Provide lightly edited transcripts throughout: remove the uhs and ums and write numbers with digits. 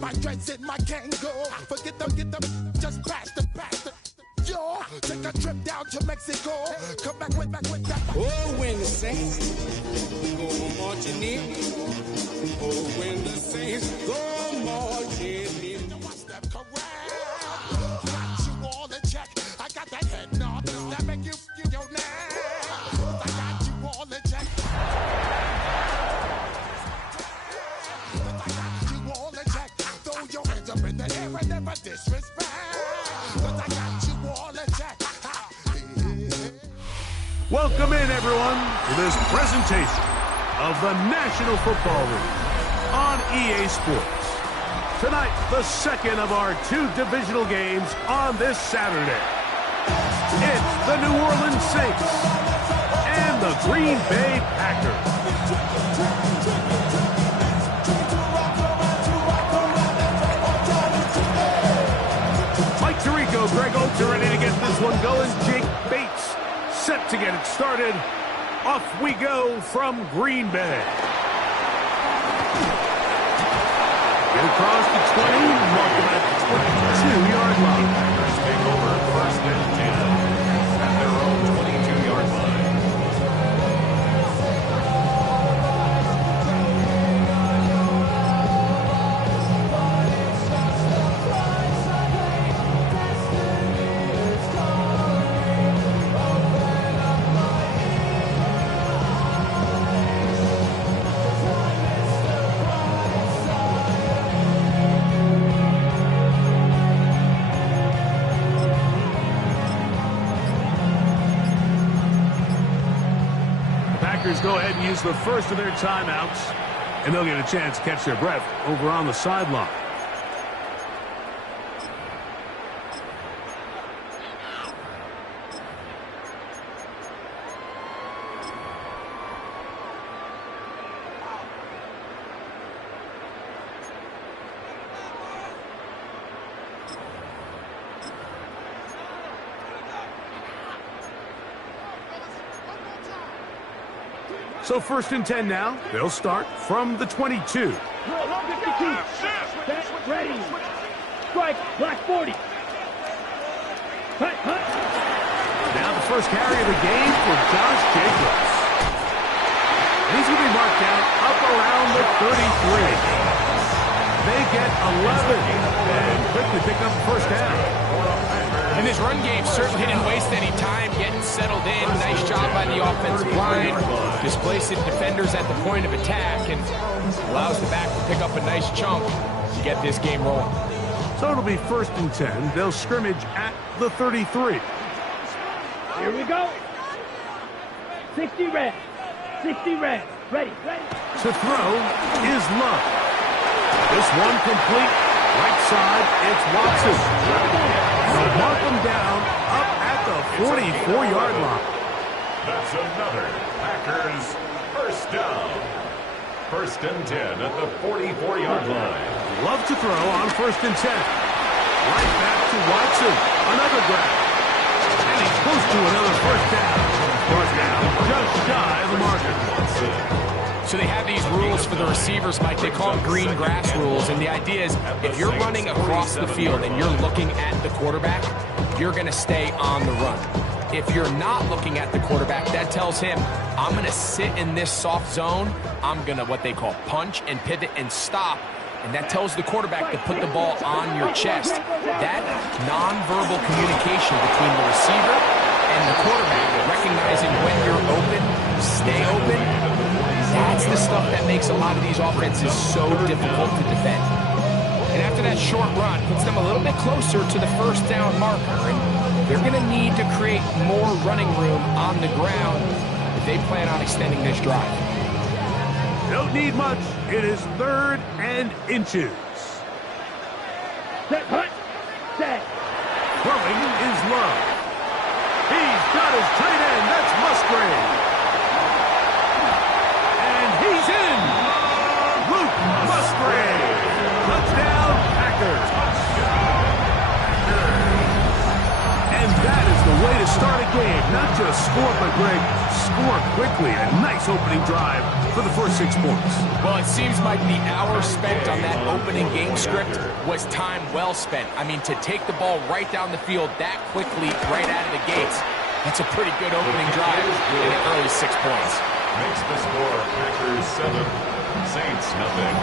My dreads in my Kango. Forget them, get them, just pass the. Yo, take a trip down to Mexico. Come back with that. Oh, when the Saints go marching in. Oh, when the Saints go marching in. Watch them correct. Got you all in check. I got that head nod that make you your neck. I got you all in check. I got you all in check. Throw your hands up in the air and never disrespect. I got you all in check. Welcome in, everyone, to this presentation of the National Football League on EA Sports. Tonight, the second of our two divisional games on this Saturday. It's the New Orleans Saints and the Green Bay Packers. Mike Tirico, Greg Oates are ready to get this one going. Jake Bates set to get it started. Off we go from Green Bay. Get across the 20, mark him at the 22-yard line. Packers take over first and 10 at their own 22-yard line. Go ahead and use the first of their timeouts, and they'll get a chance to catch their breath over on the sideline. So first and 10 now. They'll start from the 22. Set, ready. Strike, black 40. Hut. Now the first carry of the game for Josh Jacobs. He's going to be marked down up around the 33. They get 11 and quickly pick up the first down. And this run game certainly didn't waste any time getting settled in. Nice job by the offensive line, displacing defenders at the point of attack, and allows the back to pick up a nice chunk to get this game rolling. So it'll be first and 10. They'll scrimmage at the 33. Here we go. 60 red. 60 red. Ready. To throw is Love. This one complete. Right side, it's Watson. They'll mark him down up at the 44-yard line. That's another Packers first down. First and 10 at the 44-yard line. Love to throw on first and 10. Right back to Watson. Another grab. And he's close to another first down. First down, just shy of the marker. So they have these rules for the receivers, Mike. They call them green grass rules. And the idea is if you're running across the field and you're looking at the quarterback, you're going to stay on the run. If you're not looking at the quarterback, that tells him, I'm going to sit in this soft zone. I'm going to what they call punch and pivot and stop. And that tells the quarterback to put the ball on your chest. That nonverbal communication between the receiver and the quarterback, recognizing when you're open, stay open, that's the stuff that makes a lot of these offenses so difficult to defend. And after that short run, puts them a little bit closer to the first down marker. And they're going to need to create more running room on the ground if they plan on extending this drive. Don't need much. It is third and inches. Set, hut. Set. Throwing is Love. He's got his tight end. That's Musgrave. He's in! Luke Musgrave! Touchdown, Packers! And that is the way to start a game. Not just score, but Greg, score quickly. A nice opening drive for the first 6 points. Well, it seems like the hour spent on that opening game script was time well spent. I mean, to take the ball right down the field that quickly, right out of the gates, that's a pretty good opening drive in the early 6 points. Makes the score Packers 7, Saints nothing.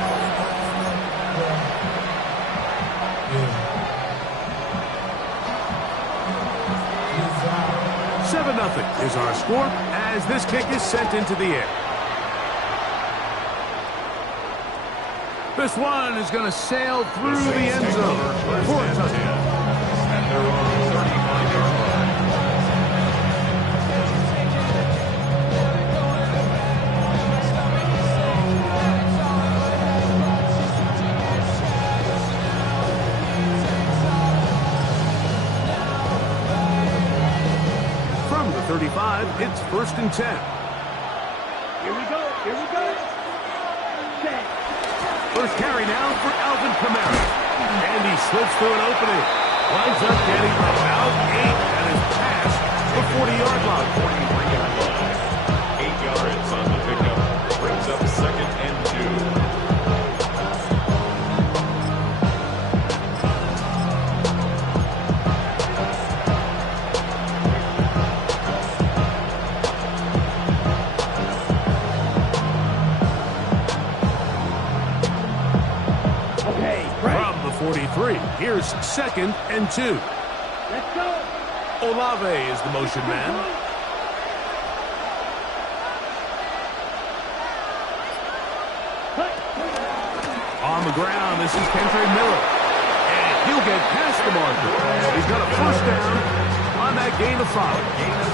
7-0 is our score as this kick is sent into the air. This one is going to sail through the end zone for a touchdown. And they're on 35-yard line. From the 35, it's 1st and 10. Here we go. Here we go. Set. First carry now for Alvin Kamara. And he slips through an opening. Winds up getting about 8 and is past the 40-yard line. 43-yard line. 8 yards on the pickup. Brings up 2nd and 2. From the 43, here's 2nd and 2. Let's go. Olave is the motion man. On the ground, this is Kendra Miller. And he'll get past the marker. He's got a first down on that gain of 5. Gain of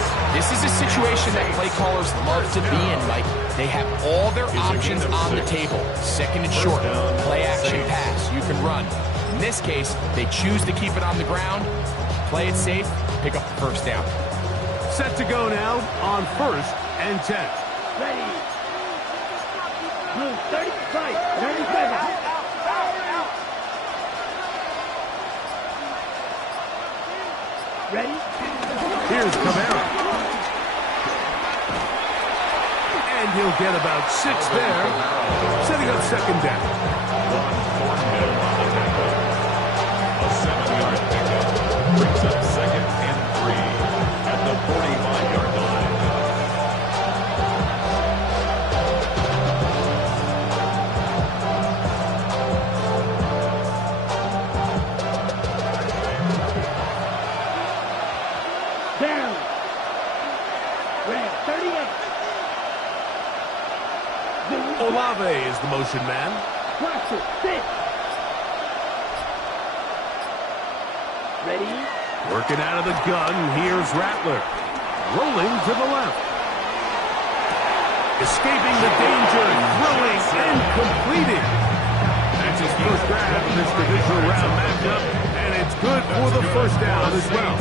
6. This is a situation that play callers love to be in, Mike. They have all their options on the table. 2nd and short, play action pass, you can run. In this case, they choose to keep it on the ground, play it safe, pick up the first down. Set to go now on 1st and 10. Ready. Blue, 35, 37. Ready? Here's Kamara. And he'll get about 6 there, setting up 2nd down. A 7-yard pickup. Brings up 2nd and 3 at the 45-yard line. Down. Red, 38. Olave is the motion man. Watch it. Sit. Ready? Working out of the gun, here's Rattler. Rolling to the left. Escaping the danger, throwing and completing. That's his first grab in this divisional round matchup, and it's good for the first down as well.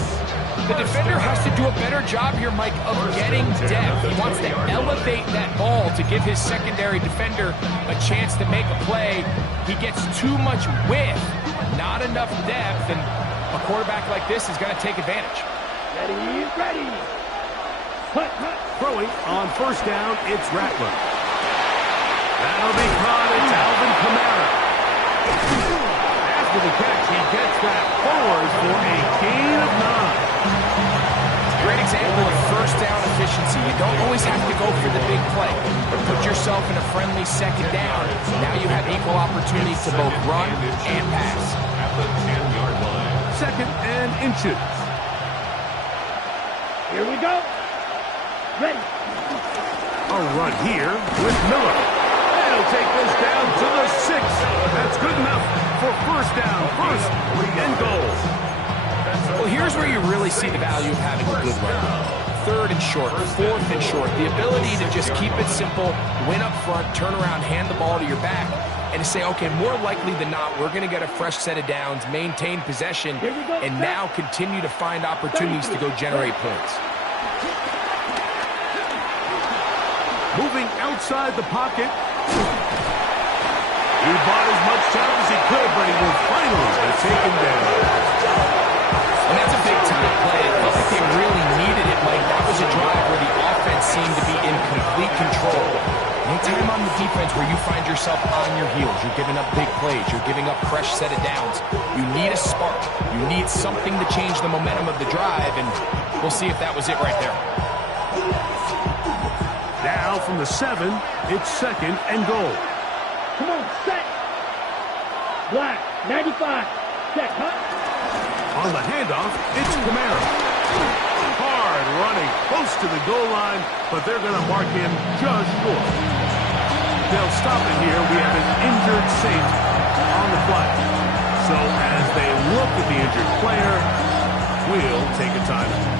The defender has to do a better job here, Mike, of getting depth. He wants to elevate that ball to give his secondary defender a chance to make a play. He gets too much width, not enough depth, and a quarterback like this is going to take advantage. Ready? Ready. Hut, hut. Throwing on first down, it's Rattler. That'll be caught. It's Alvin Kamara. After the catch, he gets that forward for a gain of 9. Great example of first down efficiency. You don't always have to go for the big play, but put yourself in a friendly 2nd down. Now you have equal opportunities to both run and pass. At the 10-yard line. 2nd and inches. Here we go. Ready. A run here with Miller. And he'll take this down to the 6. That's good enough for first down, 1st and goal. Well, here's where you really see the value of having a good run. 3rd and short, 4th and short. The ability to just keep it simple, win up front, turn around, hand the ball to your back, and to say, okay, more likely than not, we're going to get a fresh set of downs, maintain possession, and now continue to find opportunities to go generate points. Moving outside the pocket. He bought as much time as he could, but he will finally be taken down. And that's a big-time play. It felt like they really where you find yourself on your heels. You're giving up big plays. You're giving up fresh set of downs. You need a spark. You need something to change the momentum of the drive, and we'll see if that was it right there. Now from the 7, it's 2nd and goal. Come on, set. Black, 95. Set, huh? On the handoff, it's Camara. Hard running close to the goal line, but they're going to mark him just short. They'll stop it here. We have an injured Saint on the play. So as they look at the injured player, we'll take a timeout.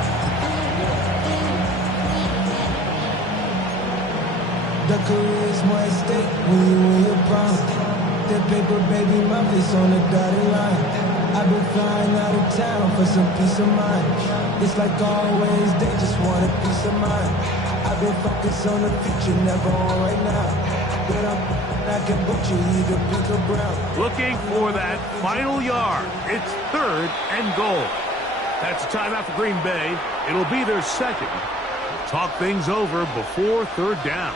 The career is more at stake when you win your prime. That paper, baby, my face on the dotted line. I've been flying out of town for some peace of mind. It's like always, they just want a peace of mind. I've been focused on the future, never on right now. But I can book you either pink or brown. Looking for that final yard. It's 3rd and goal. That's a timeout for Green Bay. It'll be their 2nd. Talk things over before 3rd down.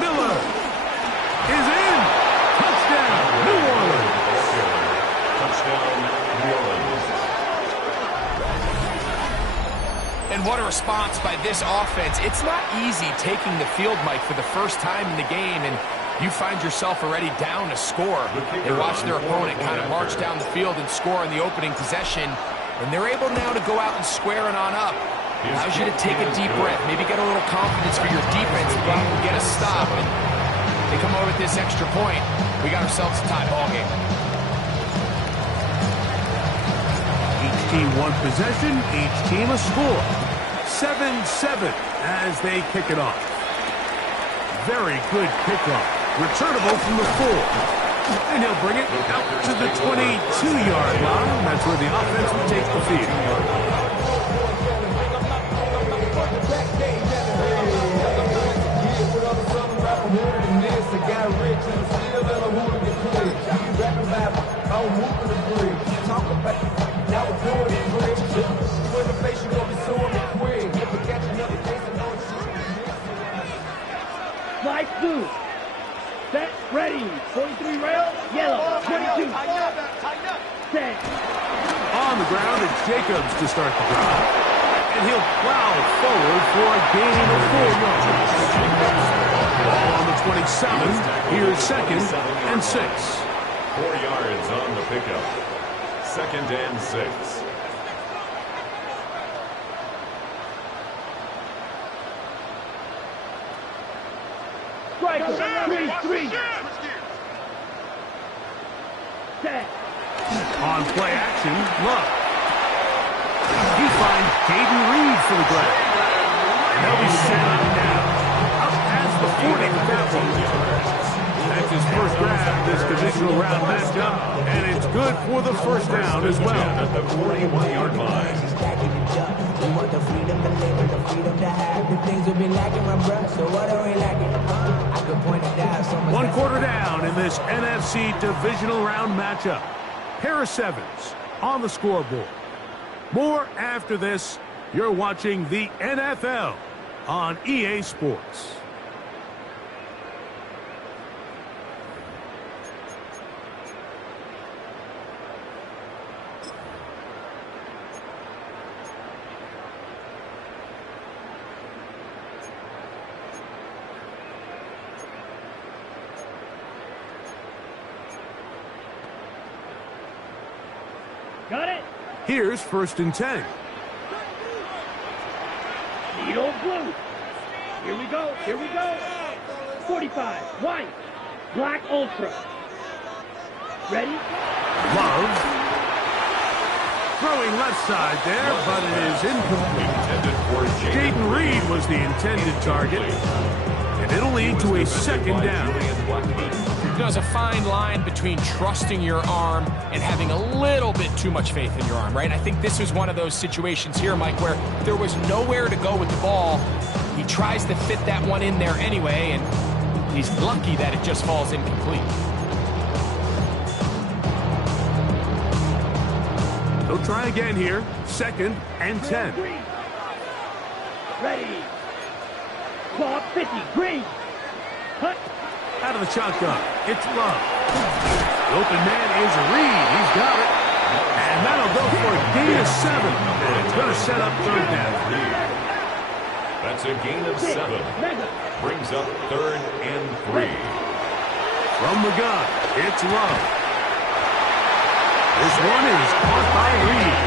Miller is in. Touchdown, New Orleans. Touchdown, New Orleans. And what a response by this offense. It's not easy taking the field, Mike, for the first time in the game, and you find yourself already down to score. They watch their opponent kind of march down the field and score in the opening possession, and they're able now to go out and square it on up. Allows you to take a deep breath, maybe get a little confidence for your defense to go out and get a stop. And they come over with this extra point. We got ourselves a tie ball game. Each team one possession, each team a score. 7-7 as they kick it off. Very good kickoff. Returnable from the 4. And he'll bring it out to the 22-yard line. That's where the offense will take the field. Flight blue. Set, ready. 43 rail, yellow. 22. Set. On the ground, it's Jacobs to start the drive. And he'll plow forward for a gain of 4 yards. Ball on the 27. Here's 2nd and 6. 4 yards on the pickup. 2nd and 6. Striker, 3. Set. On play action, Love. He finds Jaden Reed for the grab. And they'll be set up now. Up past the 40 with that one. That's his first grab this divisional round matchup, and it's good for the first down as well. At the 41-yard line. We want the freedom to live and the freedom to have. The things will be lacking, my bruh, so what are we lacking? I could point it out so much. 1 quarter down in this NFC divisional round matchup. Pair of 7s on the scoreboard. More after this. You're watching the NFL on EA Sports. Got it? Here's 1st and 10. Needle blue. Here we go. 45. White. Black ultra. Ready? Love. Throwing left side there, but it is incomplete. Jaden Reed was the intended target. And it'll lead to a 2nd down. There's a fine line between trusting your arm and having a little bit too much faith in your arm, right? I think this was one of those situations here, Mike, where there was nowhere to go with the ball. He tries to fit that one in there anyway, and he's lucky that it just falls incomplete. They'll try again here. 2nd and 10. Ready. Ball 50. Green. Hut. Out of the shotgun. It's Love. The open man is Reed. He's got it. And that'll go for a gain of 7. And it's going to set up 3rd down. That's a gain of 7. Brings up 3rd and 3. From the gun, it's Love. This one is caught by Reed.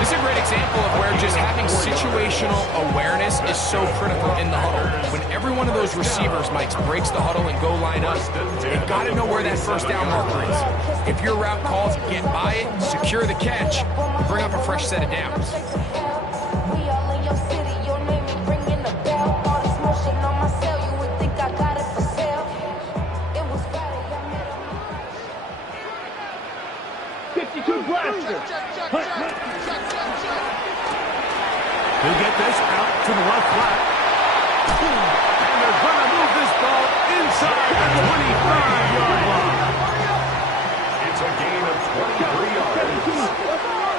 This is a great example of where just having situational awareness is so critical in the huddle. When every one of those receivers, Mike, breaks the huddle and go line up, you've got to know where that 1st down marker is. If your route calls, get by it, secure the catch, bring up a fresh set of downs. He'll get this out to the left flat. And they're going to move this ball inside the 25-yard line. It's a gain of 23 yards.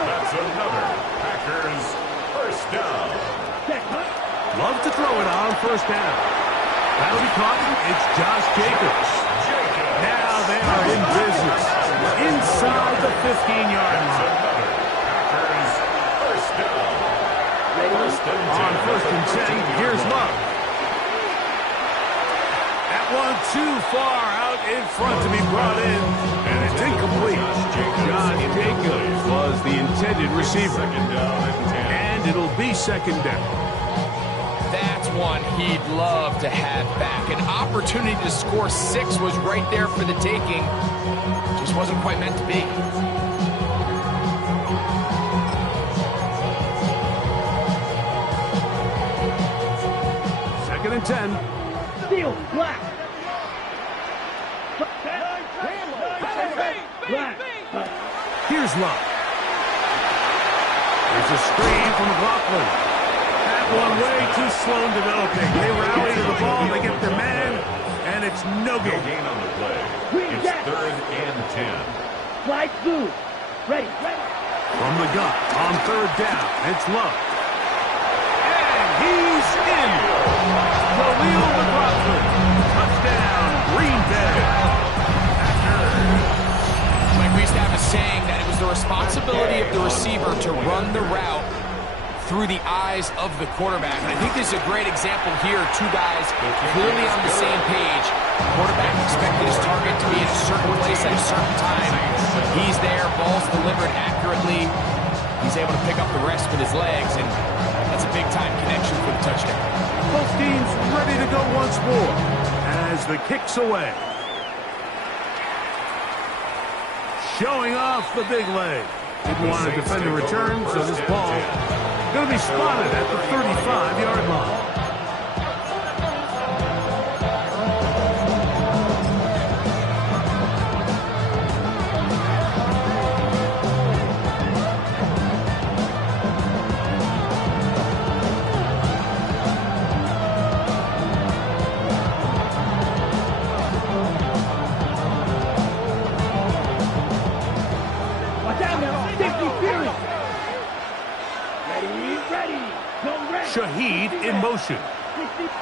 That's another Packers 1st down. Love to throw it on 1st down. That'll be caught. It's Josh Jacobs. Now they are in business. Inside the 15-yard line. Packers 1st down. On 1st and 10, here's Love. That one too far out in front to be brought in, and it's incomplete. Josh Jacobs was the intended receiver. And it'll be 2nd down. That's one he'd love to have back. An opportunity to score 6 was right there for the taking. Just wasn't quite meant to be. 2nd and 10. Steel, black. Black. Here's Love. There's a screen from McLaughlin. That one way too slow in developing. They rally to the ball, they get their man, and it's no No gain. gain on the play. It's 3rd and 10. Flight blue. Ready. From the gun, on 3rd down, it's Love. And he's in. McLaughlin. Touchdown, Green Bay. Like we used to have a saying that it was the responsibility of the receiver to run the route through the eyes of the quarterback. And I think this is a great example here. 2 guys clearly on the same page. The quarterback expected his target to be in a certain place at a certain time. He's there, ball's delivered accurately. He's able to pick up the rest with his legs, and that's a big-time connection for the touchdown. Both teams ready to go once more as the kick's away. Showing off the big leg. Didn't want to defend the return, so this ball going to be spotted at the 35-yard line. Shaheed in motion.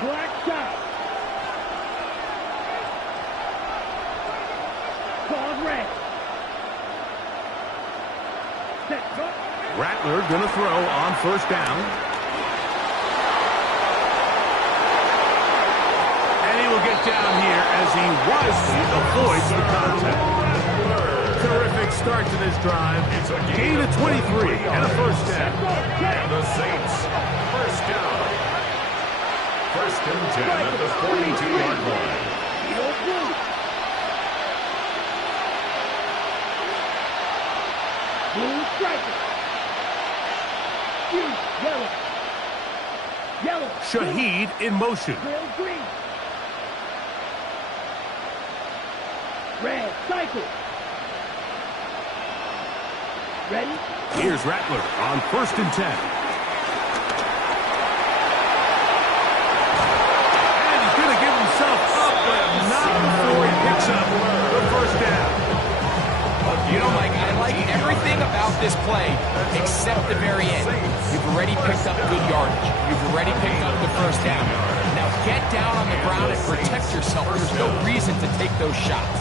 Black shot. Called red. Rattler gonna throw on 1st down. And he will get down here as he wisely avoids the contact. Terrific start to this drive. It's a gain of 23 and a 1st down. And the Saints 1st down. 1st and 10 at the 42-yard line. Blue striker. Yellow. Yellow. Shaheed in motion. Trail green. Red cycle. Ready? Here's Rattler on 1st and 10. this play except the very end. You've already picked up good yardage. You've already picked up the first down. Now get down on the ground and protect yourself. There's no reason to take those shots.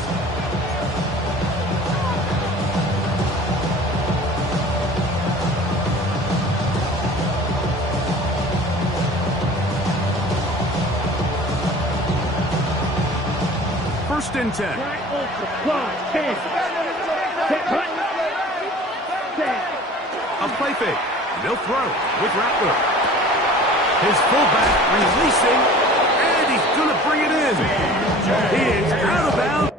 First and 10. A play fake. They'll throw with Rattler. His fullback releasing, and he's going to bring it in. He is out of bounds.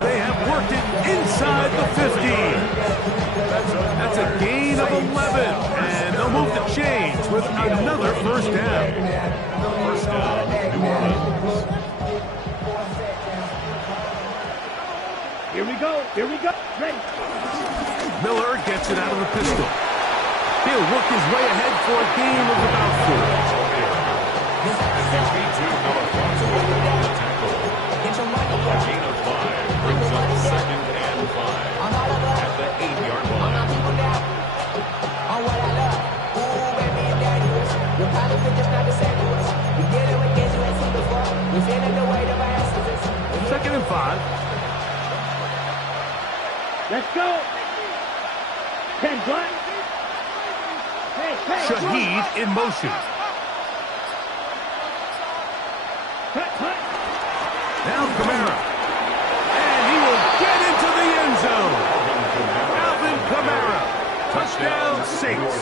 They have worked it inside the 50. That's a gain of 11, and they'll move the chains with another first down. First down, New Orleans. Here we go. Ready. Miller gets it out of the pistol. He'll work his way ahead for a gain of about 4. A gain of 5 brings up second and 5 at the 8-yard line. Second and 5. Let's go. 10 black. Hey. Shaheed in motion. Cut. Now Kamara. And he will get into the end zone. Alvin Kamara. Touchdown, Saints.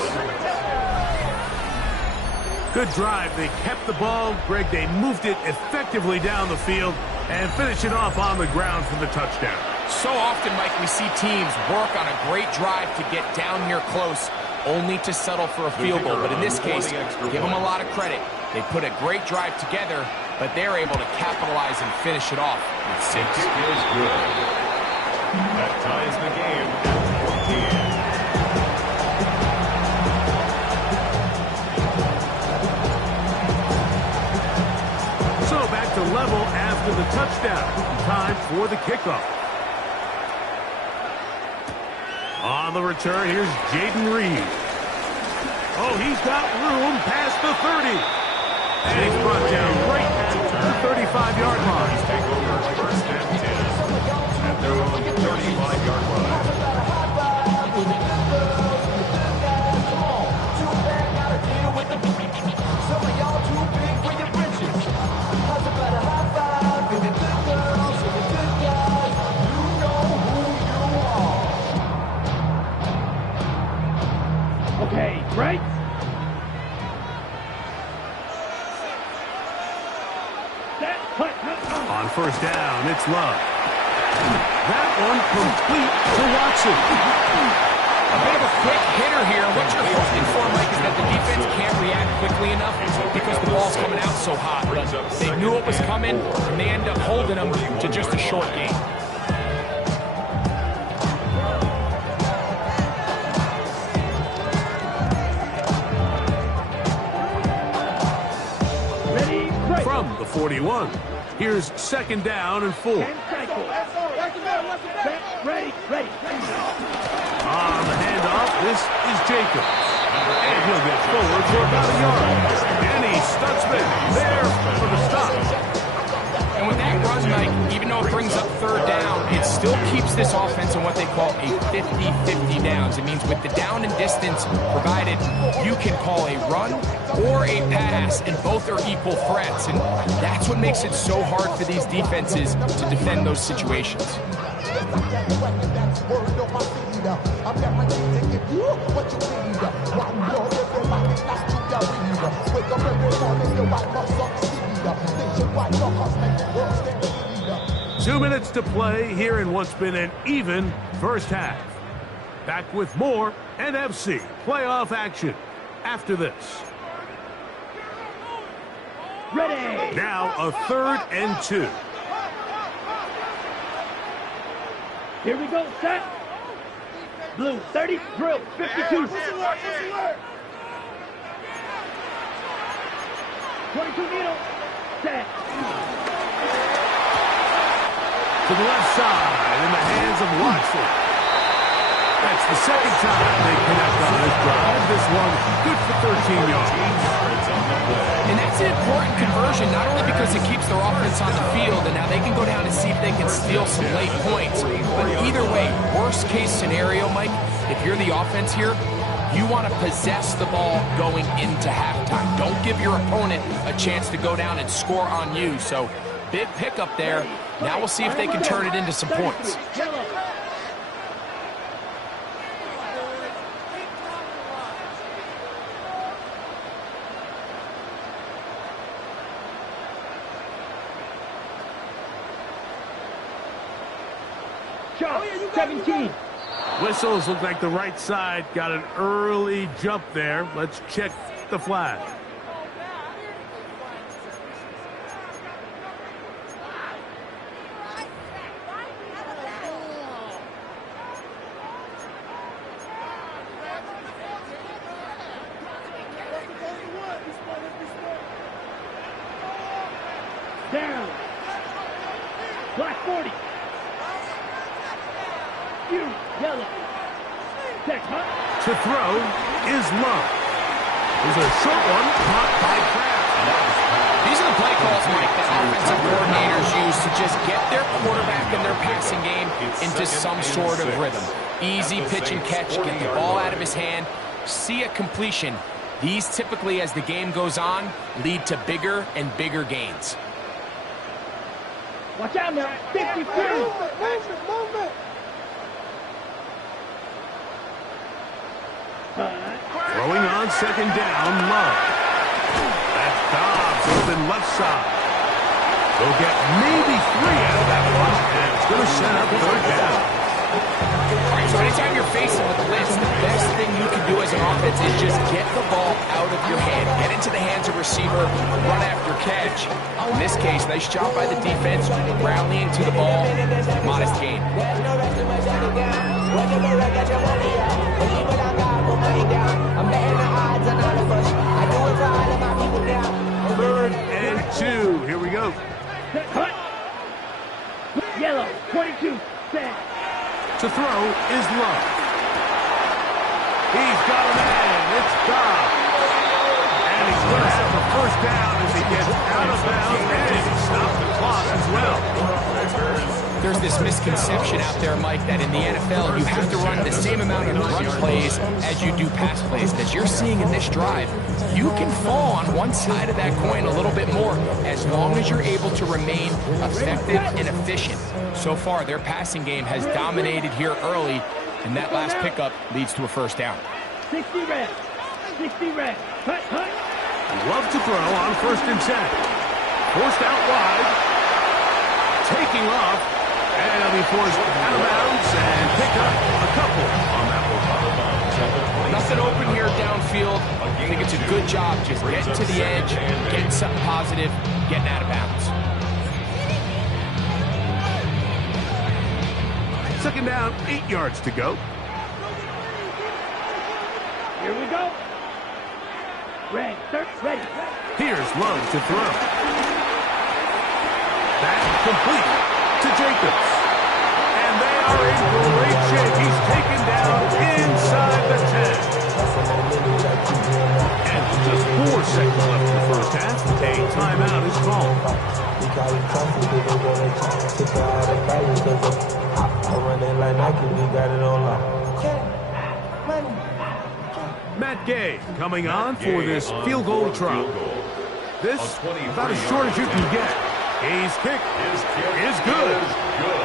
Good drive. They kept the ball. Greg, they moved it effectively down the field and finished it off on the ground for the touchdown. So often, Mike, we see teams work on a great drive to get down here close, only to settle for a field goal. But in this case, give them a lot of credit. They put a great drive together, but they're able to capitalize and finish it off with 6. Kick is good. That ties the game at 14. So back to level after the touchdown. Time for the kickoff. On the return, here's Jaden Reed. Oh, he's got room past the 30. And he's brought down right at the 35-yard line. Take over first and 10 at their own 35-yard line. Okay, right? On first down, it's Love. That one complete to Watson. A bit of a quick hitter here. What you're hoping for, Mike, is that the defense can't react quickly enough because the ball's coming out so hot. But they knew it was coming, and they end up holding them to just a short gain. From the 41, here's second down and 4. 10 seconds. tackle. Set, ready. On the handoff, this is Jacobs. And he'll get forward for about a yard. And he Stutzman there for the stop. And with that run, Mike, even though it brings up third down, it still keeps this offense in what they call a 50-50 downs. It means with the down and distance provided, you can call a run or a pass, and both are equal threats. And that's what makes it so hard for these defenses to defend those situations. Two minutes to play here in what's been an even first half. Back with more NFC playoff action after this. Ready. Now a 3rd and 2. Here we go, set. Blue, 30, drill, 52. 22 needle, set. To the left side in the hands of Watson. That's the second time they connect on this drive. This one good for 13 yards. And that's an important conversion, not only because it keeps their offense on the field, and now they can go down and see if they can steal some late points. But either way, worst case scenario, Mike, if you're the offense here, you want to possess the ball going into halftime. Don't give your opponent a chance to go down and score on you. So big pickup there. Now we'll see if they can turn it into some points. Shot, 17. Whistles look like the right side got an early jump there. Let's check the flag. Down. Black 40. You, yellow. Check, huh? To throw is Love. There's a short one caught by Kraft. These are the play calls, Mike, that offensive coordinators use to just get their quarterback and their passing game into some sort of rhythm. Easy pitch and catch, get the ball out of his hand, see a completion. These typically, as the game goes on, lead to bigger and bigger gains. Watch out now. 52. Movement. Throwing on second down, Love. That's Dobbs open left side. They'll get maybe 3 out of that one, and it's going to set up third down. All right, so anytime you're facing a blitz, the best thing you can do as an offense is just get the ball out of your hand. Get into the hands of receiver, run after catch. In this case, nice job by the defense, rallying to the ball, modest gain. Third and 2. Here we go. Cut. Yellow, 22. Set. To throw is Love. He's got a man. It's Dobbs. And he's going to have a first down as he gets out of bounds and stop the clock as well. There's this misconception out there, Mike, that in the NFL you have to run the same amount of run plays as you do pass plays. As you're seeing in this drive, you can fall on one side of that coin a little bit more as long as you're able to remain effective and efficient. So far, their passing game has dominated here early, and that last pickup leads to a first down. 60 red. 60 red. Cut. Love to throw on 1st and 10. Forced out wide. Taking off. And he'll be forced out of bounds and pick up a couple on that one. Nothing open here downfield. I think it's a good job just getting to the edge, getting something positive, getting out of bounds. Second down, 8 yards to go. Here we go. Red, ready. Here's Love to throw. That's complete. to Jacobs. And they are in great shape. He's taken down inside the 10. And with just 4 seconds left in the first half, a timeout is called. Matt Gay coming on for this field goal try. This about as short as you can get. Gay's kick is good.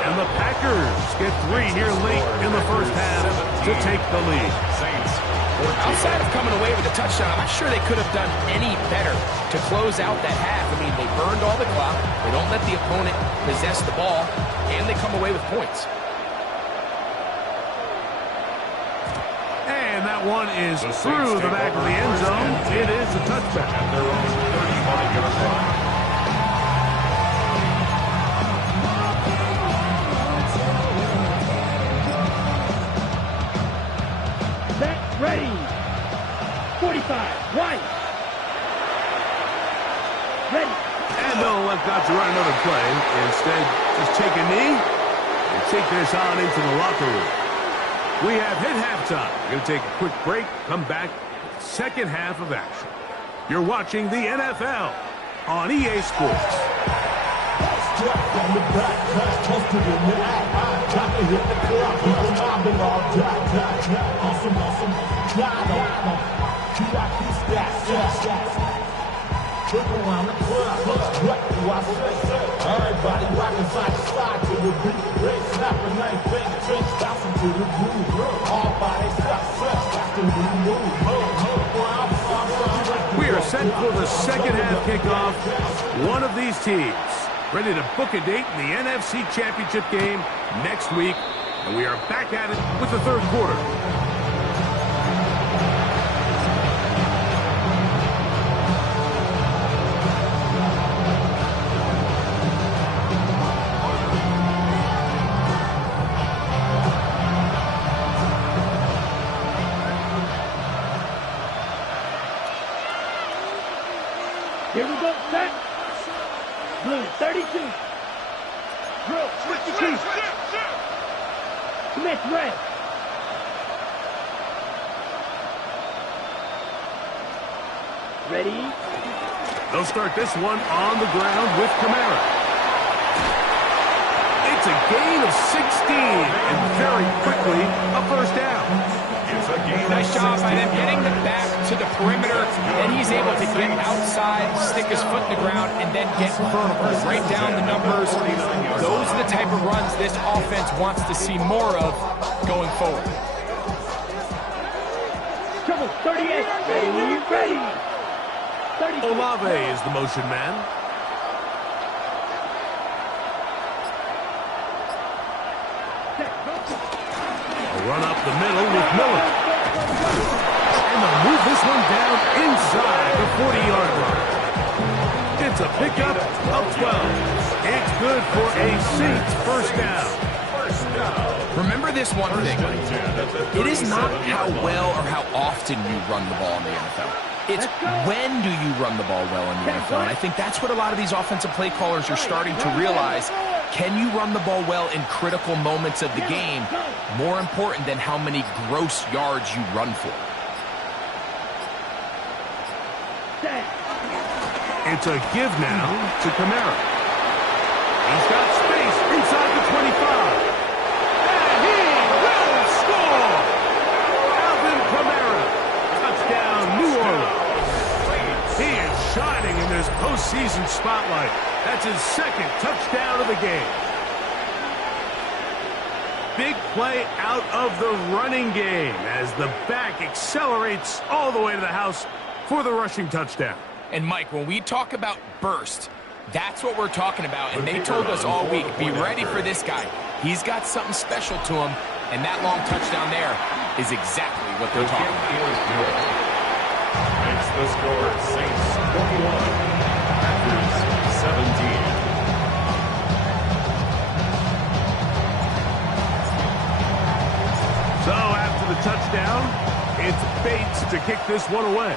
And the Packers get 3 here late in the first half to take the lead. Outside of coming away with a touchdown, I'm not sure they could have done any better to close out that half. I mean, they burned all the clock. They don't let the opponent possess the ball, and they come away with points. And that one is through the back of the end zone. It is a touchback. At their own 35-yard line. Ready. 45. Right. Ready. And they'll let Dodger run another play. Instead, just take a knee and take this on into the locker room. We have hit halftime. We're going to take a quick break. Come back. Second half of action. You're watching the NFL on EA Sports. Everybody rocking side to side to the beat. Red snapping, ain't paying attention, bouncing to the groove. All body stop, that's the new move. We are set for the second half kickoff. One of these teams ready to book a date in the NFC Championship game next week. And we are back at it with the third quarter. Here we go, set. Blue, 32. Drill, 52. Smith, red. Ready. They'll start this one on the ground with Kamara. It's a gain of 16, and very quickly a first down. Nice job by them getting them back to the perimeter. Then he's able to get outside, stick his foot in the ground, and then get vertical. Write down the numbers. Those are the type of runs this offense wants to see more of going forward. Trouble, 38. Ready. 32. Olave is the motion man. Run up the middle with Miller. And they'll move this one down inside the 40-yard line. It's a pickup of 12. It's good for a Saints first down. Remember this one thing. It is not how well or how often you run the ball in the NFL. It's when do you run the ball well in the NFL. And I think that's what a lot of these offensive play callers are starting to realize. Can you run the ball well in critical moments of the game? More important than how many gross yards you run for. It's a give now to Kamara. He's got space inside the 25. And he will score! Alvin Kamara. Touchdown, New Orleans. He is shining in this postseason spotlight. That's his second touchdown of the game. Big play out of the running game as the back accelerates all the way to the house for the rushing touchdown. And Mike, when we talk about burst, that's what we're talking about. And they told us all week, be ready for this guy. He's got something special to him, and that long touchdown there is exactly what they're talking about. Makes the score Saints 41, Packers 17. So after the touchdown, it's Bates to kick this one away.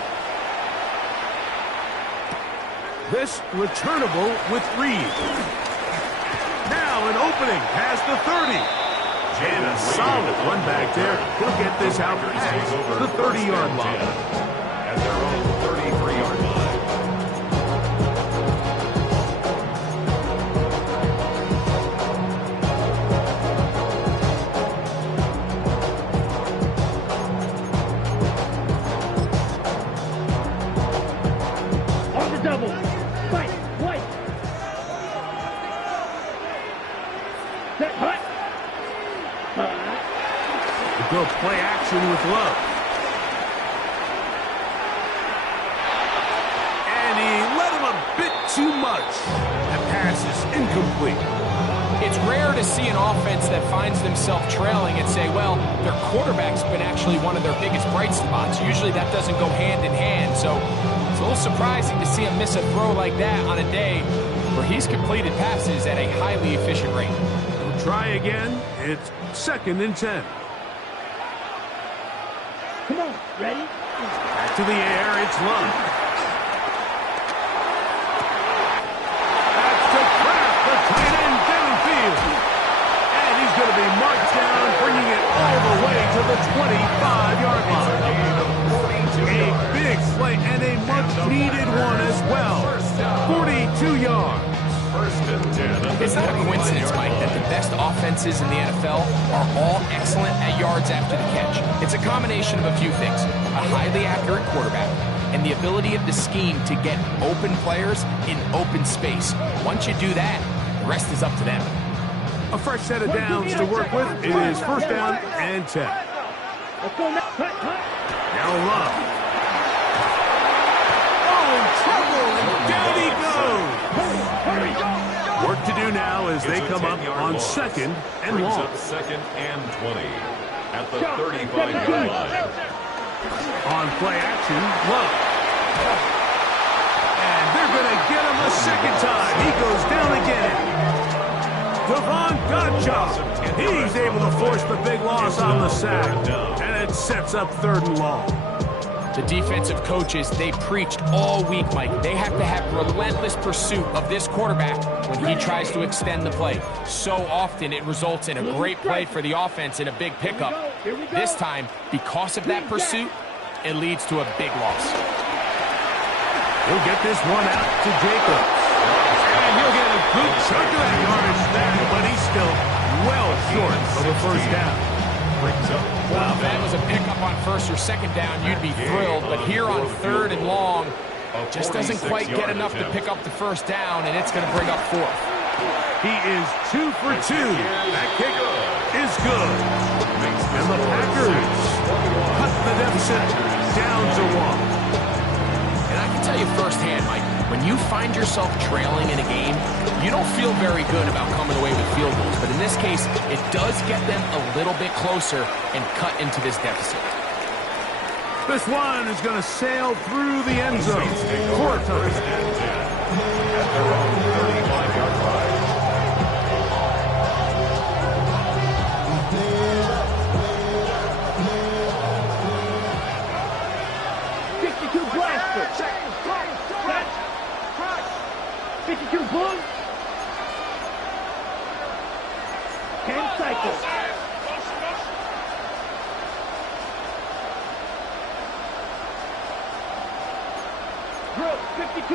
This returnable with Reed. Now Now an opening past the 30. And a solid run back there. He'll get this out past the 30-yard line. At their own 33-yard line. On the double. Fight. White. Set. Hut. Go play action with Love. And he let him a bit too much. That pass is incomplete. It's rare to see an offense that finds themselves trailing and say, well, their quarterback's been actually one of their biggest bright spots. Usually that doesn't go hand in hand, so it's a little surprising to see him miss a throw like that on a day where he's completed passes at a highly efficient rate. We'll try again. It's 2nd and 10. Come on. Ready? Back to the air. It's Love. That's to Kraft, the tight end downfield. And he's going to be marked down, bringing it all the way to the 25-yard line. A big play and a much-needed one as well. 42 yards. It's not a coincidence, Mike, that the best offenses in the NFL are all excellent at yards after the catch. It's a combination of a few things: a highly accurate quarterback and the ability of the scheme to get open players in open space. Once you do that, the rest is up to them. A fresh set of downs to work with. It is 1st down and 10. Let's go now. Now Love. Oh, in trouble, and down he goes. Work to do now as they come up on 2nd and long. 2nd and 20 at the 35-yard line. On play action, Love. And they're going to get him a 2nd time. He goes down again. Devon Godchaux. He's able to force the big loss on the sack. And it sets up 3rd and long. The defensive coaches, they preached all week, Mike. They have to have relentless pursuit of this quarterback when he tries to extend the play. So often it results in a great play for the offense and a big pickup. This time, because of that pursuit, it leads to a big loss. He'll get this one out to Jacobs. And he'll get a good chunk of that yardage there, but he's still well short of the 1st down. Well, if that was a pickup on 1st or 2nd down, you'd be thrilled. But here on 3rd and long, just doesn't quite get enough to pick up the 1st down, and it's going to bring up 4th. He is 2 for 2. That kick is good. And the Packers cut the deficit down to 1. And I can tell you firsthand, Mike, when you find yourself trailing in a game, you don't feel very good about coming away with field goals. But in this case, it does get them a little bit closer and cut into this deficit. This one is going to sail through the end zone. 4 touchdowns. At their own 35-yard line. Blaster. 52 Bulls. 10 cycles. Drill 52.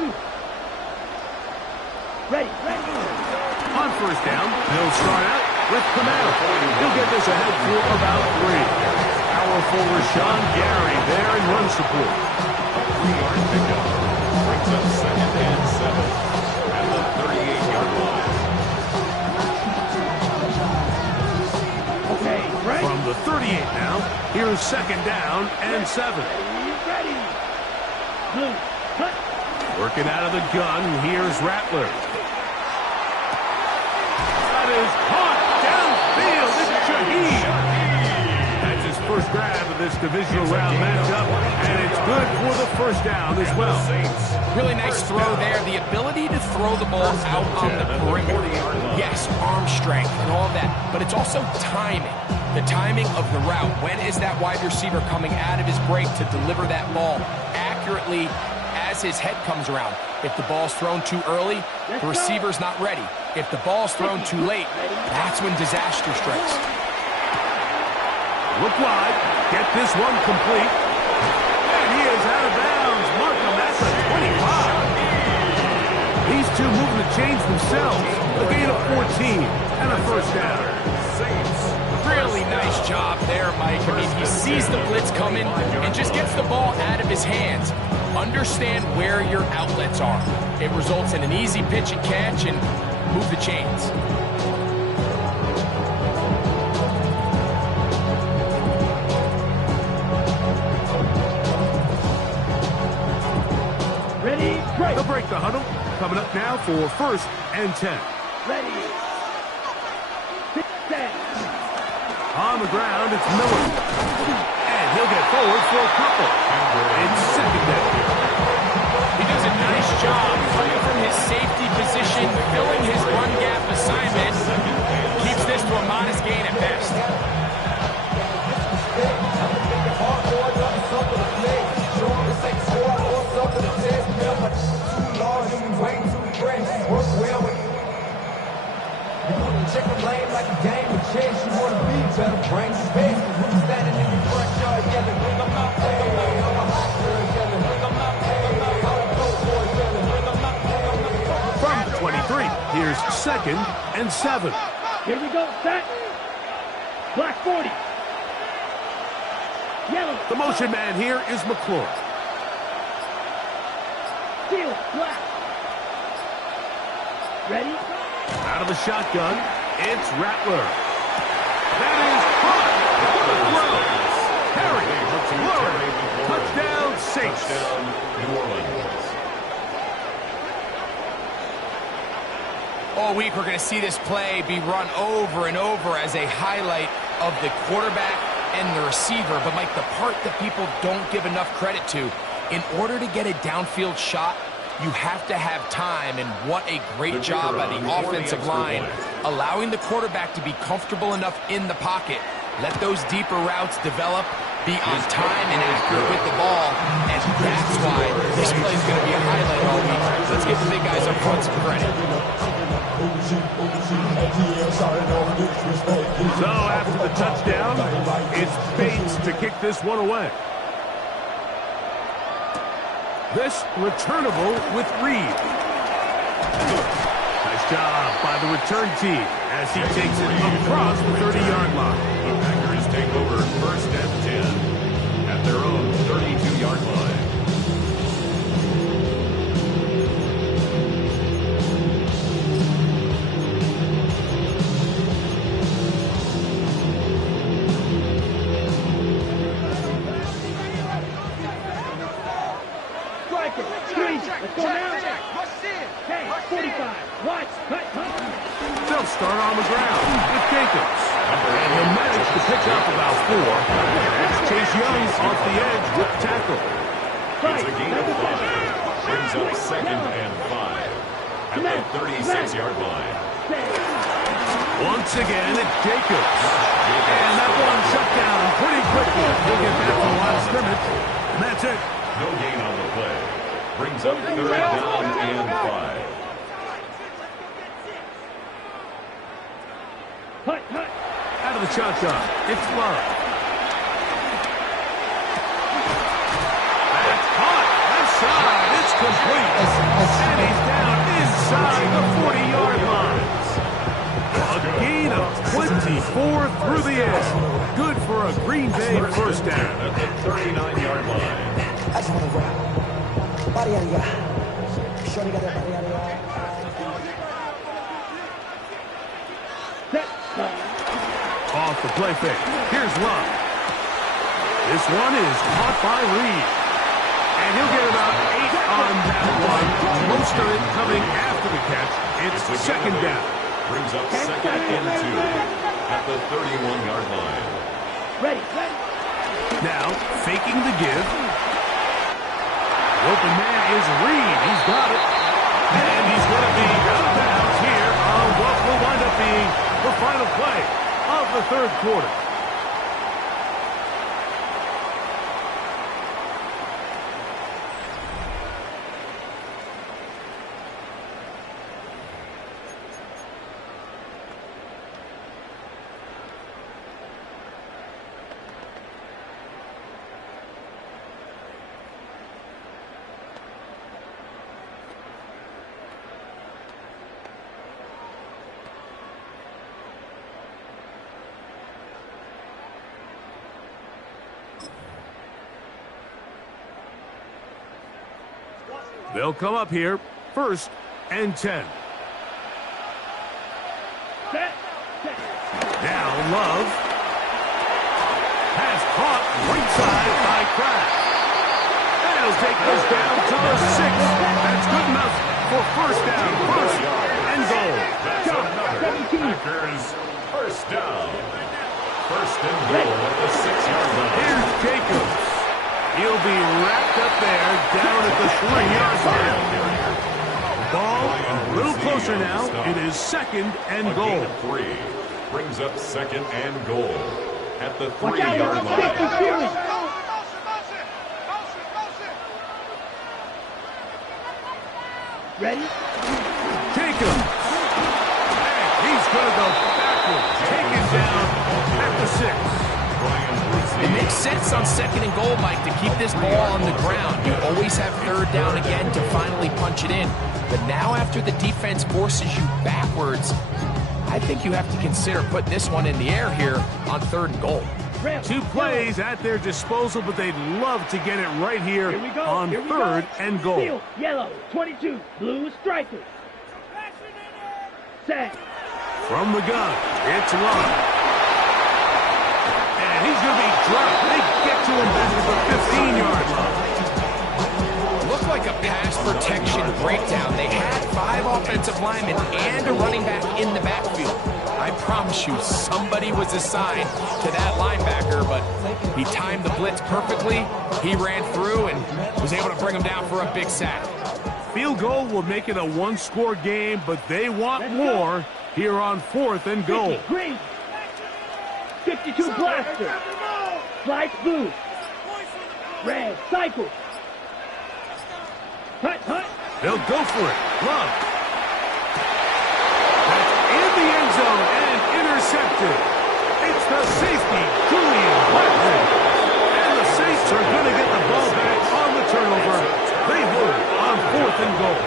Ready. On 1st down, he'll start out with Kamara. He'll get this ahead for about 3. Powerful Rashawn Gary there in run support. A 3-yard pickup brings up 2nd and 7 at the 38-yard line. Okay, right. From the 38 now, here's 2nd down and 7. Ready. Blue. Cut. Working out of the gun, here's Rattler. That is caught downfield. It's Shaheed. That's his first grab of this divisional round matchup, and it's good for the 1st down as well. Really nice throw there. The ability to throw the ball out on the perimeter. Yes, arm strength and all of that, but it's also timing. The timing of the route. When is that wide receiver coming out of his break to deliver that ball accurately as as his head comes around. If the ball's thrown too early, the receiver's not ready. If the ball's thrown too late, that's when disaster strikes. Look wide. Get this one complete. And he is out of bounds. Mark him at the 25. These two moving the chains themselves. A gain of 14 and a first down. Really nice job there, Mike. I mean, he sees the blitz coming and just gets the ball out of his hands. Understand where your outlets are. It results in an easy pitch and catch and move the chains. Ready, break. They'll break the huddle. Coming up now for 1st and 10. Ready. Set. On the ground, it's Miller. And he'll get forward for a couple. It's 2nd down. He does a nice job coming from his safety position, filling his run gap assignment. Keeps this to a modest gain at best. Check the lane like a game of chess. You want to be better, bring the best. Who's standing in your front yard yelling, bring them out, bring them out. I'm a hot girl yelling, bring them out, bring them out. I'm a dope boy yelling, bring them out, bring them out. From the 23, here's 2nd and 7. Here we go, set. Black 40. Yellow. The motion man here is McClure. Steel, black. Ready? Out of the shotgun, it's Rattler. That is caught. Harry, Flurry, touchdown Saints. New Orleans. All week, we're going to see this play be run over and over as a highlight of the quarterback and the receiver. But, Mike, the part that people don't give enough credit to, in order to get a downfield shot, you have to have time, and what a great job by the offensive line, allowing the quarterback to be comfortable enough in the pocket, let those deeper routes develop, be on time and accurate with the ball, and that's why this play is going to be a highlight all week. Let's give the big guys up front some credit. So after the touchdown, it's Bates to kick this one away. This returnable with Reed. Nice job by the return team as he takes it across the 30-yard line. The Packers take over 1st and 10 at their own 32-yard line. Let's go now. Hey, 45. Watch. Cut. They'll start on the ground with Jacobs. And he'll manage to pick up about 4. As Chase Young off the edge with the tackle. It's a gain of 5. Brings up 2nd and 5 at the 36-yard line. Once again, it's Jacobs. And that one shut down pretty quickly. He'll get back to the line of scrimmage. And that's it. No gain on the play. Brings up 3rd down and 5. Out of the shotgun, it's Love. That's caught. Left side. It's complete. And he's down inside the 40-yard line. A gain of 24 through the air. Good for a Green Bay first down. At the 39-yard line. Off the play fake. Here's Love. This one is caught by Reed. And he'll get about 8 on that one. Most of it coming after the catch. It's 2nd down. Brings up 2nd and 2 at the 31-yard line. Ready. Now, faking the give. The open man is Reed. He's got it. And he's going to be out of bounds here on what will wind up being the final play of the 3rd quarter. They'll come up here, 1st and 10. Now Love has caught right side by Kraft. And he'll take this down to the 6. That's good enough for 1st down, 1st and goal. Packers, 1st down. 1st and goal at the 6-yard line. Here's Jacobs. He'll be wrapped up there down at the 3-yard line. Ball a little closer now. It is 2nd and goal. 3 brings up 2nd and goal at the 3-yard line. Ready? Jacobs. And he's going to go backwards. Taken down at the 6. It makes sense on 2nd and goal, Mike, to keep this ball on the ground. You always have 3rd down again to finally punch it in. But now after the defense forces you backwards, I think you have to consider putting this one in the air here on 3rd and goal. 2 plays at their disposal, but they'd love to get it right here on 3rd and goal. Field, yellow, 22, blue striker. Set. From the gun, it's Love. And he's going to be dropped. They get to him back at the 15-yard line. Looked like a pass protection breakdown. They had 5 offensive linemen and a running back in the backfield. I promise you, somebody was assigned to that linebacker, but he timed the blitz perfectly. He ran through and was able to bring him down for a big sack. Field goal will make it a 1-score game, but they want more here on 4th and goal. Green. 52 blaster. Slice blue. Red cycle. Hut. They'll go for it. Love. That's in the end zone and intercepted. It's the safety, Julian Blackman. And the Saints are going to get the ball back on the turnover. They hold on 4th and goal.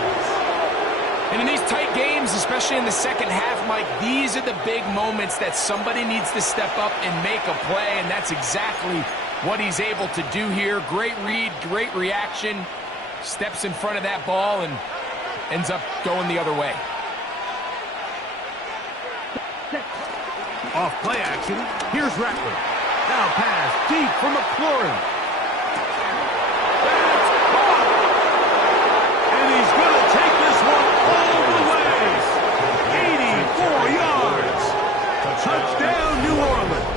And in these tight games, especially in the second half, Mike, these are the big moments that somebody needs to step up and make a play, and that's exactly what he's able to do here. Great read, great reaction, steps in front of that ball and ends up going the other way. Off play action, here's Rattler. Now pass deep from McLaurin. That's caught! And he's going to take this one all the way. 84 yards. Touchdown, New Orleans.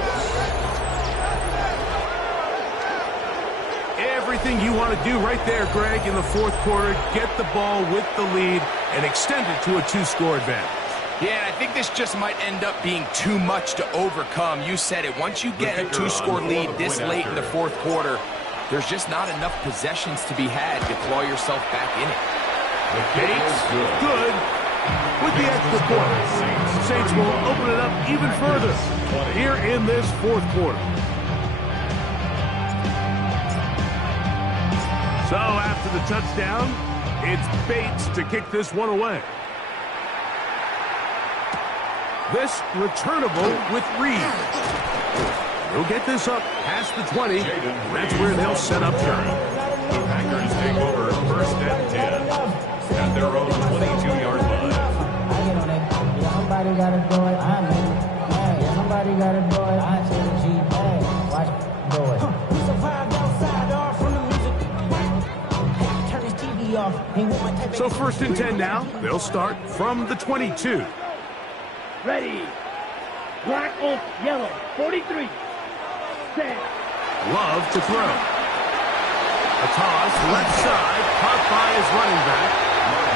Everything you want to do right there, Greg, in the 4th quarter. Get the ball with the lead and extend it to a 2-score advantage. Yeah, I think this just might end up being too much to overcome. You said it. Once you get a 2-score lead this late in the 4th quarter, there's just not enough possessions to be had to claw yourself back in it. The Bates, good, with the extra point. Saints will open it up even further here in this 4th quarter. So after the touchdown, it's Bates to kick this one away. This returnable with Reed. He'll get this up past the 20. That's where they'll set up turn. The Packers take over 1st and 10 at their own 22-yard line. Somebody got to do it. I mean, somebody got to do it. I tell the G, hey, watch do it. We survived outside off from the music. Hey, turn his TV off. So 1st and 10 now. They'll start from the 22. Ready. Black on yellow. 43. Set. Love to throw. A toss, left side, caught by his running back.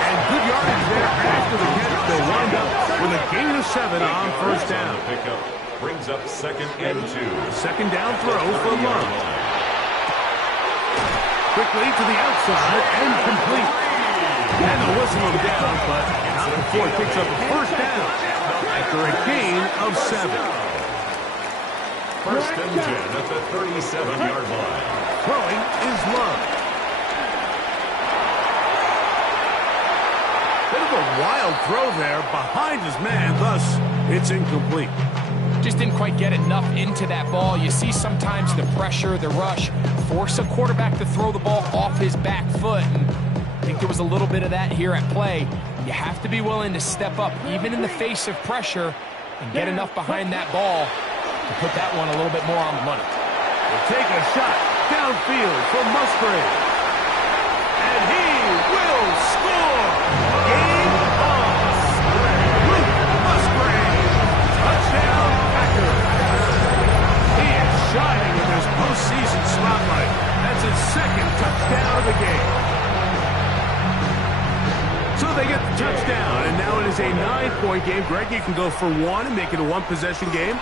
And good yardage there after the catch. They'll wind up with a gain of 7 on 1st down. Pickup brings up 2nd and 2. 2nd down throw for Love. Quickly to the outside and complete. And they'll whistle him down, but not before he picks up a 1st down after a gain of 7. 1st and 10 at the 37-yard line. Throwing is Love. Bit of a wild throw there behind his man, thus it's incomplete. Just didn't quite get enough into that ball. You see sometimes the pressure, the rush, force a quarterback to throw the ball off his back foot. And I think there was a little bit of that here at play. You have to be willing to step up, even in the face of pressure, and get enough behind that ball to put that one a little bit more on the money. We'll take a shot downfield for Musgrave. And he will score! Game on! Luke Musgrave! Touchdown, Packers! He is shining in this postseason spotlight. That's his second touchdown of the game. So they get the touchdown, and now it is a 9-point game. Greg, you can go for one and make it a one-possession game.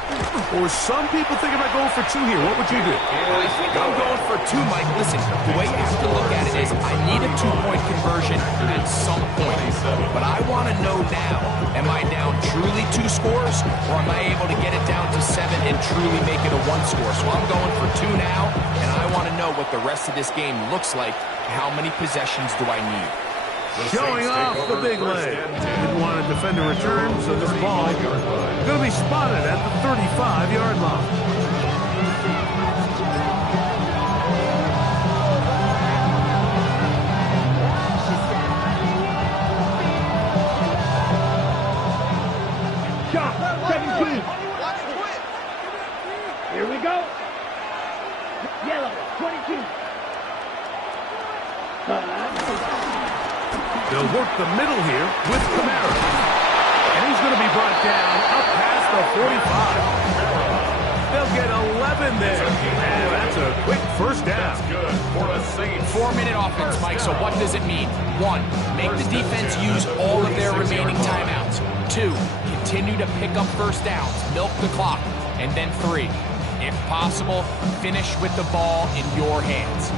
Or some people think about going for two here. What would you do? I think I'm going for two, Mike. Listen, the way you have to look at it is I need a 2-point conversion at some point. But I want to know now, am I down truly 2 scores, or am I able to get it down to 7 and truly make it a 1 score? So I'm going for 2 now, and I want to know what the rest of this game looks like. How many possessions do I need? Showing off the big leg. Didn't want to defend a return, so this ball going to be spotted at the 35-yard line. Shot, 17. Here we go. Yellow, 22. They'll work the middle here with Kamara. And he's going to be brought down up past the 45. They'll get 11 there. And that's a quick first down. That's good for a Saints. 4-minute offense, Mike, so what does it mean? 1, make the defense use all of their remaining timeouts. 2, continue to pick up first downs, milk the clock. And then 3, if possible, finish with the ball in your hands.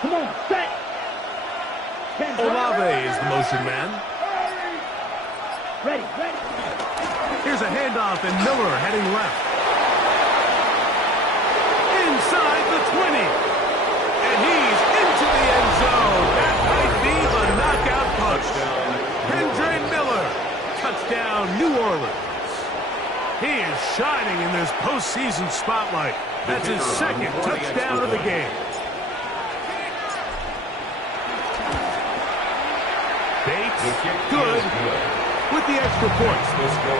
Come on, set. Olave is the motion man. Ready, ready. Here's a handoff, and Miller heading left. Inside the 20. And he's into the end zone. That might be the knockout punch. Kendre Miller. Touchdown, New Orleans. He is shining in this postseason spotlight. That's his second touchdown of the game. Good with the extra points.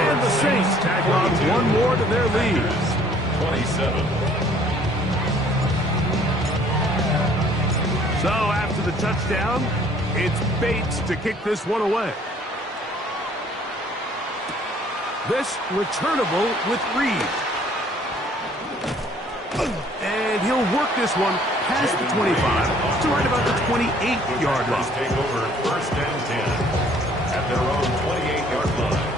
And the Saints tag on one more to their lead. 27. So after the touchdown, it's Bates to kick this one away. This returnable with Reed. And he'll work this one past the 25 to right about the 28-yard line. Take over 1st and 10 at their own 28-yard line.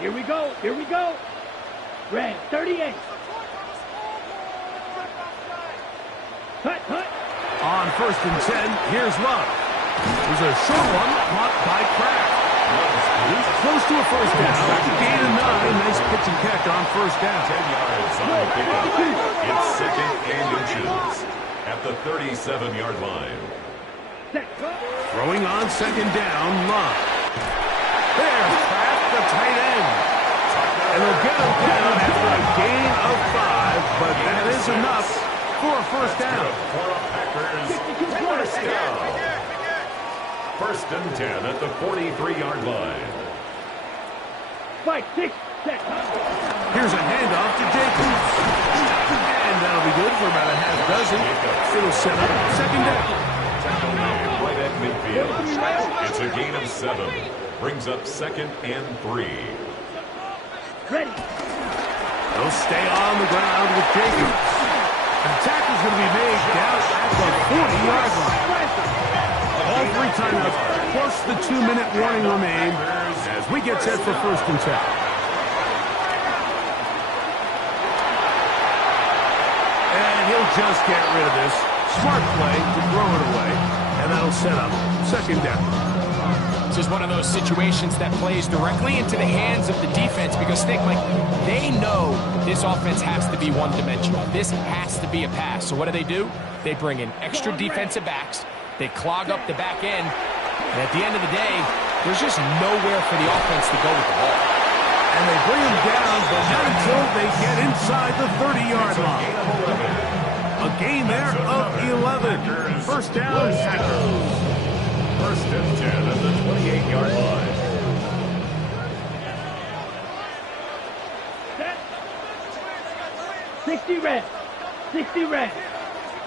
Here we go, here we go. Red, 38. Cut, cut. On 1st and 10, here's Love. There's a short one caught by Kraft. He's close to a first down. That's a gain of 9. Nice pitch and catch on 1st down. 10 yards on the pickup. It's 2nd and inches at the 37-yard line. Throwing on 2nd down, Love. There's Kraft, the tight end. And they'll get him down after a gain of 5, but that is enough for a first down. For a Packers first down. 1st and 10 at the 43-yard line. 5, 6, 7. Here's a handoff to Jacobs. And that'll be good for about a half dozen. It'll set up 2nd down. Right at midfield. It's a gain of 7. Brings up 2nd and 3. Ready. They'll stay on the ground with Jacobs. And the tackle's going to be made down at the 40-yard line. All 3 timeouts plus the 2-minute warning remain as we get set for 1st and 10. And he'll just get rid of this. Smart play to throw it away. And that'll set up 2nd down. This is one of those situations that plays directly into the hands of the defense because think, like, they know this offense has to be one-dimensional. This has to be a pass. So what do? They bring in extra defensive backs. They clog up the back end. And at the end of the day, there's just nowhere for the offense to go with the ball. And they bring him down, but not until they get inside the 30-yard line. A gain there of 11. First down, Packers. First and 10 at the 28-yard line. Set. 60 red. 60 red.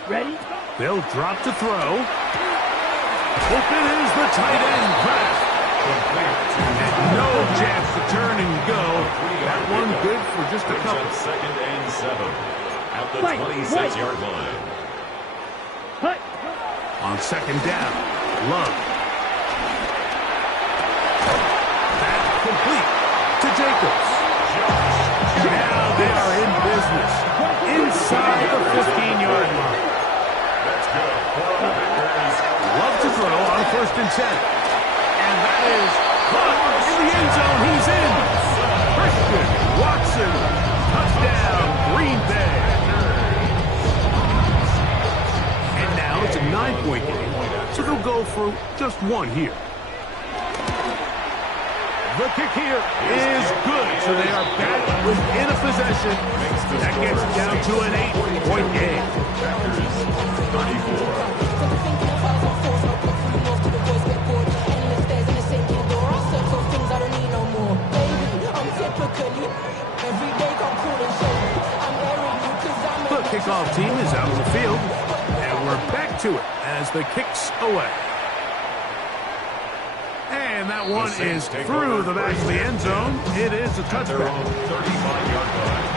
Ready? They'll drop to throw. Open is the tight end pass. And no chance to turn and go. That one good for just a couple. Second and 7 at the 26-yard line. Hut. On second down, Love. That's complete to Jacobs. Now they are in business inside the 15-yard line. That's good for the Packers. Love to throw on first and 10. And that is caught in the end zone. He's in. Christian Watson. Touchdown, Green Bay. And now it's a 9-point game, so they'll go for just one here. The kick here is good, so they are back within a possession. That gets down to an 8-point game. Packers 34. The kickoff team is out on the field, and we're back to it as the kick's away. And that one is through the back of the end zone. It is a touchback. 35-yard line.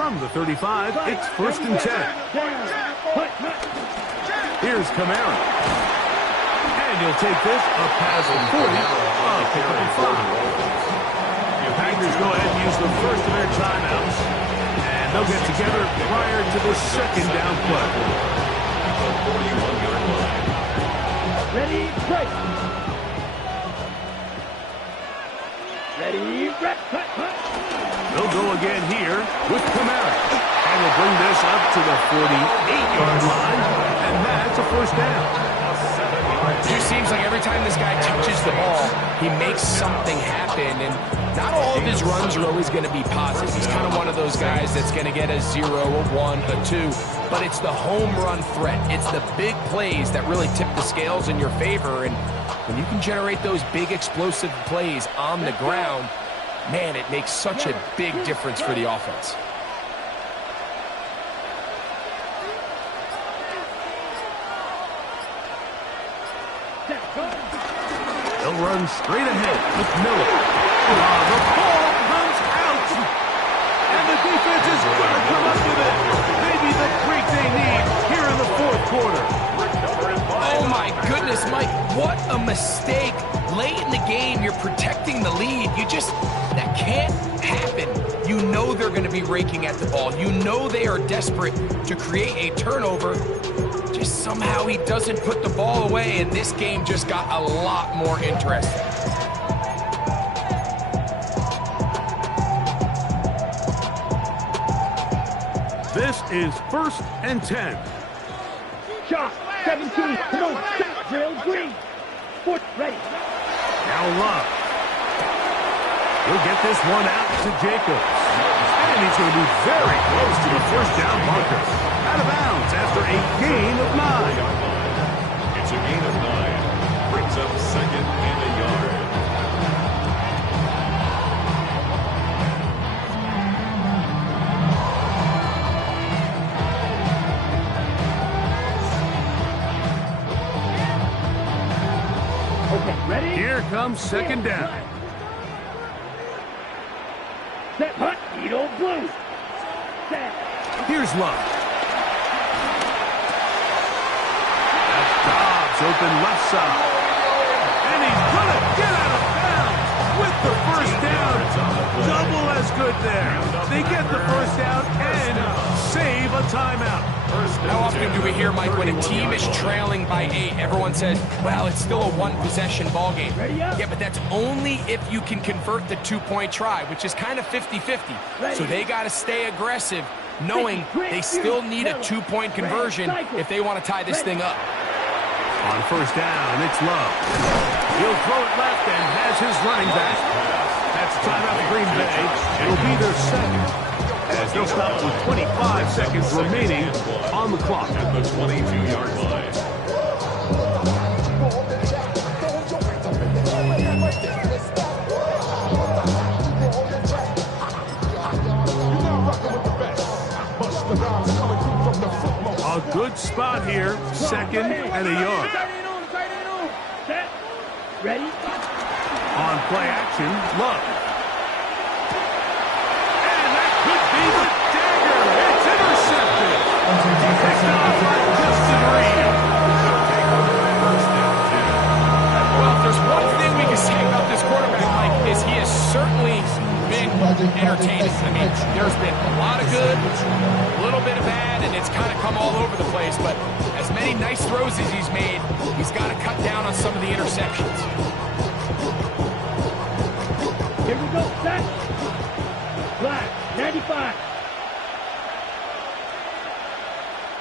From the 35, it's first and 10. Here's Kamara. And he'll take this up past the 40. Pick up a 5. The Packers go ahead and use the first of their timeouts. And they'll get together prior to the second down play. The 41-yard line. Ready, break. Ready, break. They'll go again here with Kamara. And we'll bring this up to the 48-yard line. And that's a first down. It just seems like every time this guy touches the ball, he makes something happen. And not all of his runs are always going to be positive. He's kind of one of those guys that's going to get a 0, a 1, a 2. But it's the home run threat. It's the big plays that really tip the scales in your favor. And when you can generate those big explosive plays on the ground, man, it makes such a big difference for the offense. They'll run straight ahead with Miller. The ball comes out. And the defense is going to come up with it. Maybe the break they need here in the fourth quarter. Oh, my goodness, Mike. What a mistake. Late in the game, you're protecting the lead. That can't happen. You know they're going to be raking at the ball. You know they are desperate to create a turnover. Just somehow he doesn't put the ball away, and this game just got a lot more interesting. This is first and 10. Shot, 17, come on, drill, green. Foot, ready. Now Love. He'll get this one out to Jacobs. And he's going to be very close to the first down marker. Out of bounds after a gain of 9. It's a gain of 9. Brings up second and a yard. Here comes second down. Set, hut, eat old blue. Set. Here's Love. That's Dobbs open left side. And he's gonna get out of bounds with the first down. Double as good there. They get the first down and save a timeout. How often do we hear, Mike, when a team is trailing by 8, everyone says, well, it's still a one-possession ball game. Yeah, but that's only if you can convert the two-point try, which is kind of 50-50. So they got to stay aggressive, knowing they still need a two-point conversion if they want to tie this thing up. On first down, it's Love. He'll throw it left and has his running back. That's timeout for Green Bay. It'll be their second, as they'll stop with 25 seconds remaining on the clock. At the 22-yard line. A good spot here, second and a yard. Set. Ready? On play action, Love. And that could be the dagger. It's intercepted. Picked off by Justin Reed. Well, if there's one thing we can say about this quarterback, Mike, is he has certainly been entertaining. I mean, there's been a lot of good, a little bit of bad, and it's kind of come all over the place. But as many nice throws as he's made, he's got to cut down on some of the interceptions. Here we go, set. Black, 95.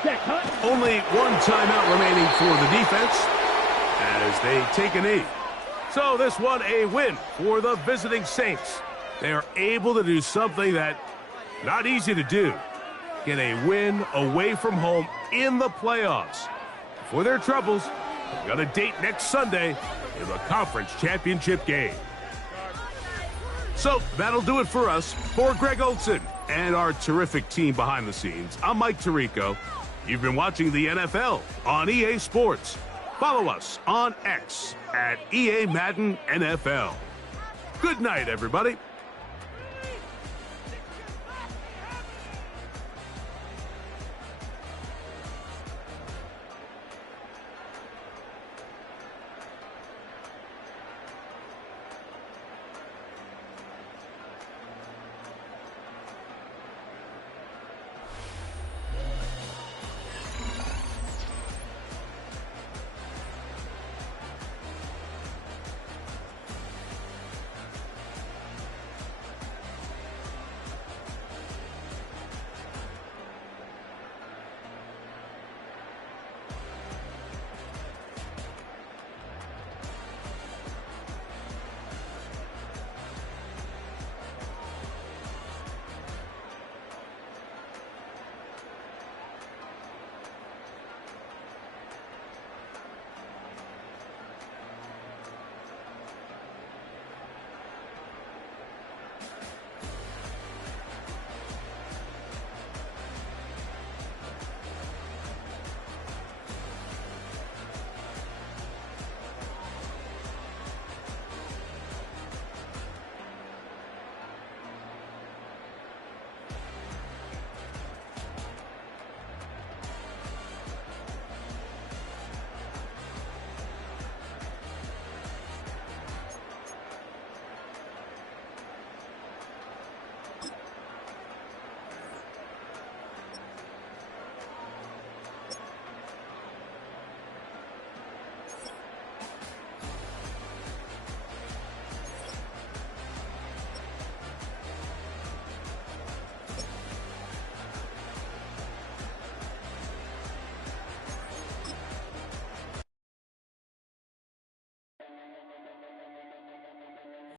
Set, hut. Only one timeout remaining for the defense as they take a knee. So this one a win for the visiting Saints. They are able to do something that not easy to do. Get a win away from home in the playoffs. For their troubles, they've got a date next Sunday in the conference championship game. So that'll do it for us. For Greg Olson and our terrific team behind the scenes, I'm Mike Tirico. You've been watching the NFL on EA Sports. Follow us on X at EA Madden NFL. Good night, everybody.